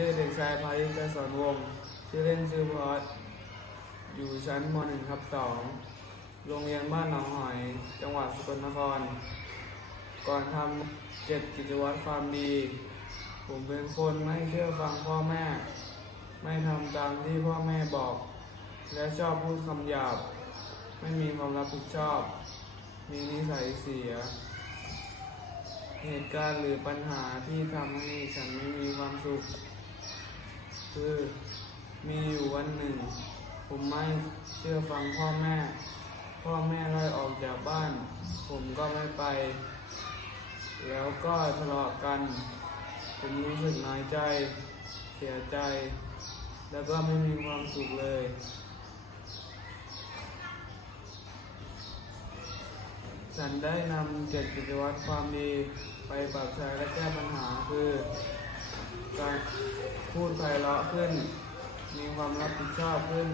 ชื่อเด็กชายพายุกสอนวงชื่อเล่นชื่อพอสอยู่ชั้นม .1 ครับ2โรงเรียนบ้านหนองหอย จังหวัดสกลนคร ก่อนทำเจ็ดกิจวัตรความดี ผมเป็นคนไม่เชื่อฟังพ่อแม่ ไม่ทำตามที่พ่อแม่บอก และชอบพูดคำหยาบ ไม่มีความรับผิดชอบ มีนิสัยเสีย เหตุการณ์หรือปัญหาที่ทำให้ฉันไม่มีความสุข คือมีอยู่วันหนึ่ง ผมไม่เชื่อฟังพ่อแม่ พ่อแม่ไล่ออกจากบ้าน ผมก็ไม่ไป แล้วก็ทะเลาะกัน ผมรู้สึกน้อยใจ เสียใจ แล้วก็ไม่มีความสุขเลยฉันได้นำเจ็ดกิจวัตรความดีไปปรับใช้และแก้ปัญหาคือ การ พูดไพเราะขึ้น มีความรับผิดชอบขึ้น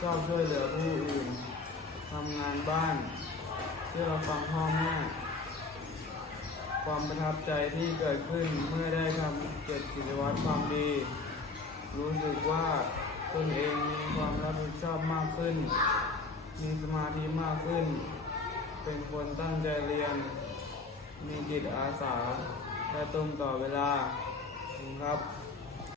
ชอบช่วยเหลือผู้อื่นทำงานบ้านเชื่อฟังพ่อแม่ความประทับใจที่เกิดขึ้นเมื่อได้ทำเจ็ดกิจวัตรความดี รู้สึกว่าตนเองมีความรับผิดชอบมากขึ้น มีสมาธิมากขึ้น เป็นคนตั้งใจเรียน มีจิตอาสาและตรงต่อเวลา 嗯，那